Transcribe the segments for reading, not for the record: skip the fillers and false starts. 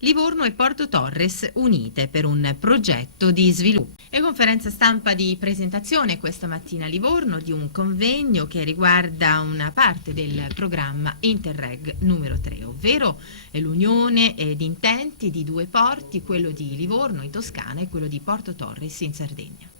Livorno e Porto Torres unite per un progetto di sviluppo. E conferenza stampa di presentazione questa mattina a Livorno di un convegno che riguarda una parte del programma Interreg numero 3, ovvero l'unione di intenti di due porti, quello di Livorno in Toscana e quello di Porto Torres in Sardegna.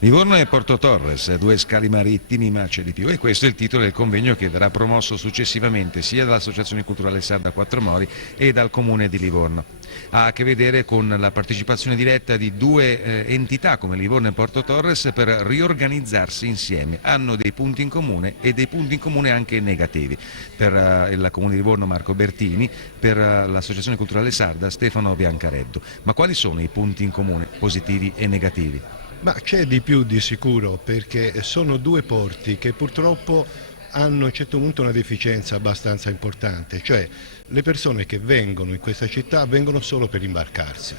Livorno e Porto Torres, due scali marittimi ma c'è di più, e questo è il titolo del convegno che verrà promosso successivamente sia dall'Associazione Culturale Sarda Quattro Mori e dal Comune di Livorno. Ha a che vedere con la partecipazione diretta di due entità come Livorno e Porto Torres per riorganizzarsi insieme. Hanno dei punti in comune e dei punti in comune anche negativi. Per il Comune di Livorno Marco Bertini, per l'Associazione Culturale Sarda Stefano Biancareddu. Ma quali sono i punti in comune positivi e negativi? Ma c'è di più di sicuro, perché sono due porti che purtroppo hanno a un certo punto una deficienza abbastanza importante, cioè le persone che vengono in questa città vengono solo per imbarcarsi.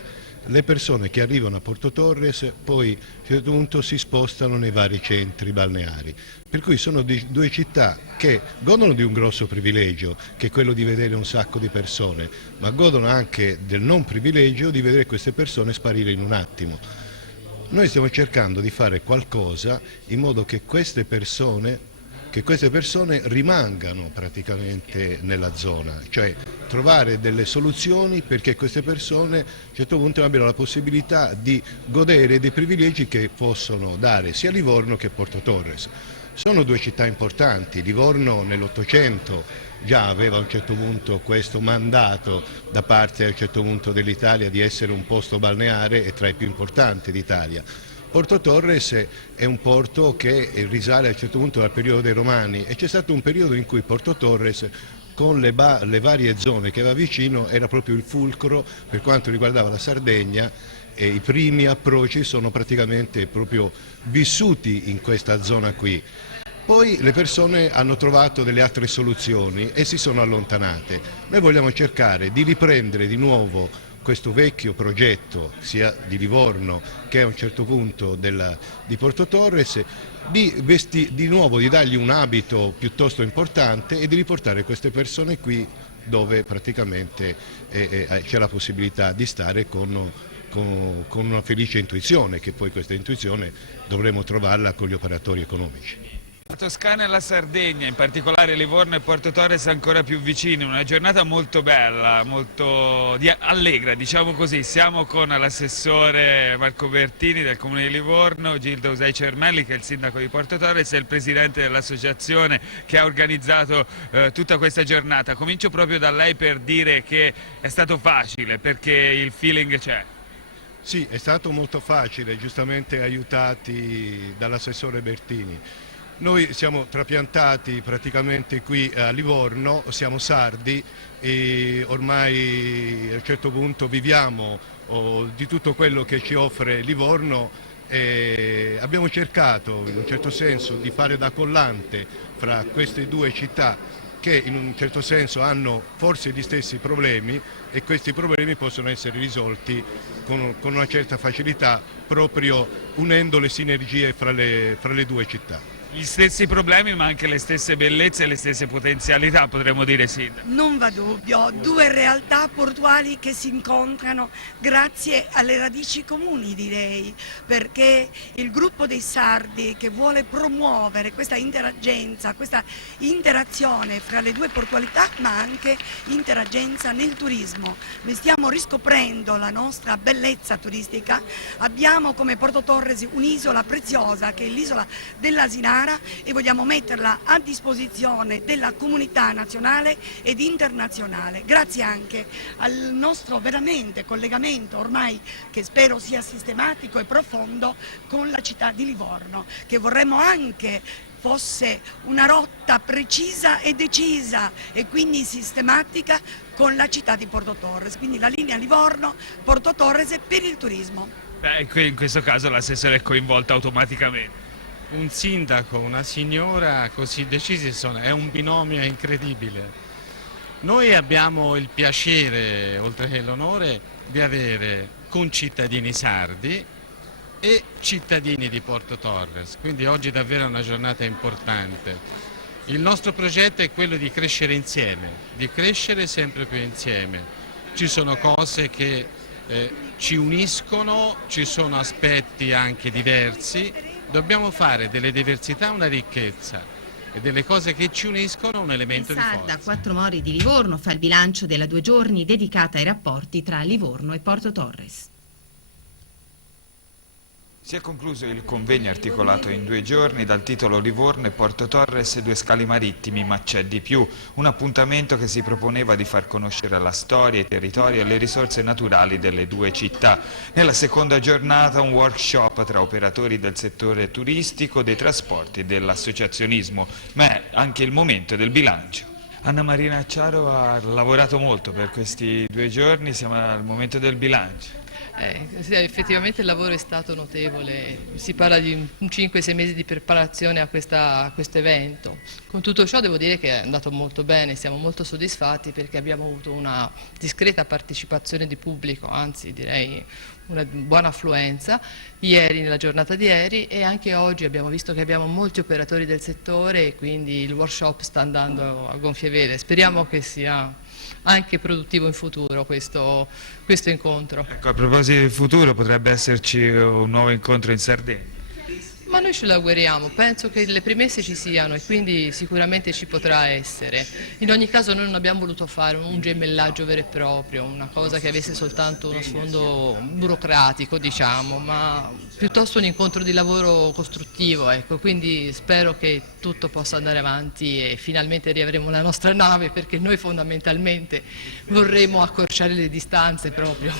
Le persone che arrivano a Porto Torres poi a un certo punto si spostano nei vari centri balneari, per cui sono due città che godono di un grosso privilegio, che è quello di vedere un sacco di persone, ma godono anche del non privilegio di vedere queste persone sparire in un attimo. Noi stiamo cercando di fare qualcosa in modo che queste persone rimangano praticamente nella zona, cioè trovare delle soluzioni perché queste persone a un certo punto abbiano la possibilità di godere dei privilegi che possono dare sia Livorno che Porto Torres. Sono due città importanti. Livorno nell'Ottocento già aveva a un certo punto questo mandato da parte a un certo punto dell'Italia di essere un posto balneare e tra i più importanti d'Italia. Porto Torres è un porto che risale a un certo punto dal periodo dei Romani e c'è stato un periodo in cui Porto Torres con le varie zone che aveva vicino era proprio il fulcro per quanto riguardava la Sardegna, e i primi approcci sono praticamente proprio vissuti in questa zona qui. Poi le persone hanno trovato delle altre soluzioni e si sono allontanate. Noi vogliamo cercare di riprendere di nuovo questo vecchio progetto, sia di Livorno che a un certo punto di Porto Torres, di nuovo di dargli un abito piuttosto importante e di riportare queste persone qui dove praticamente c'è la possibilità di stare con una felice intuizione, che poi questa intuizione dovremo trovarla con gli operatori economici. La Toscana e la Sardegna, in particolare Livorno e Porto Torres ancora più vicini, una giornata molto bella, molto allegra, diciamo così. Siamo con l'assessore Marco Bertini del Comune di Livorno, Gildo Usei Cermelli che è il sindaco di Porto Torres e il presidente dell'associazione che ha organizzato tutta questa giornata. Comincio proprio da lei per dire che è stato facile perché il feeling c'è. Sì, è stato molto facile, giustamente aiutati dall'assessore Bertini. Noi siamo trapiantati praticamente qui a Livorno, siamo sardi e ormai a un certo punto viviamo di tutto quello che ci offre Livorno e abbiamo cercato in un certo senso di fare da collante fra queste due città che in un certo senso hanno forse gli stessi problemi e questi problemi possono essere risolti con una certa facilità proprio unendo le sinergie fra le due città. Gli stessi problemi ma anche le stesse bellezze e le stesse potenzialità, potremmo dire, sì. Non va dubbio, due realtà portuali che si incontrano grazie alle radici comuni, direi, perché il gruppo dei sardi che vuole promuovere questa interaggenza, questa interazione fra le due portualità, ma anche interaggenza nel turismo. Noi stiamo riscoprendo la nostra bellezza turistica, abbiamo come Porto Torres un'isola preziosa che è l'isola dell'Asinara e vogliamo metterla a disposizione della comunità nazionale ed internazionale, grazie anche al nostro veramente collegamento ormai che spero sia sistematico e profondo con la città di Livorno, che vorremmo anche fosse una rotta precisa e decisa e quindi sistematica con la città di Porto Torres, quindi la linea Livorno-Porto Torres per il turismo. Beh, in questo caso l'assessore è coinvolto automaticamente. Un sindaco, una signora così decisi è un binomio incredibile. Noi abbiamo il piacere, oltre che l'onore, di avere concittadini sardi e cittadini di Porto Torres, quindi oggi davvero è una giornata importante. Il nostro progetto è quello di crescere insieme, di crescere sempre più insieme. Ci sono cose che ci uniscono, ci sono aspetti anche diversi, dobbiamo fare delle diversità una ricchezza e delle cose che ci uniscono un elemento di Sarda forza. Quattro Mori di Livorno fa il bilancio della 2 giorni dedicata ai rapporti tra Livorno e Porto Torres. Si è concluso il convegno articolato in 2 giorni dal titolo Livorno e Porto Torres, 2 scali marittimi, ma c'è di più. Un appuntamento che si proponeva di far conoscere la storia, i territori e le risorse naturali delle 2 città. Nella seconda giornata un workshop tra operatori del settore turistico, dei trasporti e dell'associazionismo, ma è anche il momento del bilancio. Anna Marina Acciaro ha lavorato molto per questi 2 giorni, siamo al momento del bilancio. Sì, effettivamente il lavoro è stato notevole, si parla di 5-6 mesi di preparazione a questo evento. Con tutto ciò devo dire che è andato molto bene, siamo molto soddisfatti perché abbiamo avuto una discreta partecipazione di pubblico, anzi direi una buona affluenza, ieri, nella giornata di ieri, e anche oggi abbiamo visto che abbiamo molti operatori del settore e quindi il workshop sta andando a gonfie vele. Speriamo che sia anche produttivo in futuro questo incontro. Ecco, a proposito del futuro, potrebbe esserci un nuovo incontro in Sardegna. Ma noi ce lo auguriamo, penso che le premesse ci siano e quindi sicuramente ci potrà essere. In ogni caso noi non abbiamo voluto fare un gemellaggio vero e proprio, una cosa che avesse soltanto uno sfondo burocratico, diciamo, ma piuttosto un incontro di lavoro costruttivo, ecco. Quindi spero che tutto possa andare avanti e finalmente riavremo la nostra nave, perché noi fondamentalmente vorremmo accorciare le distanze proprio.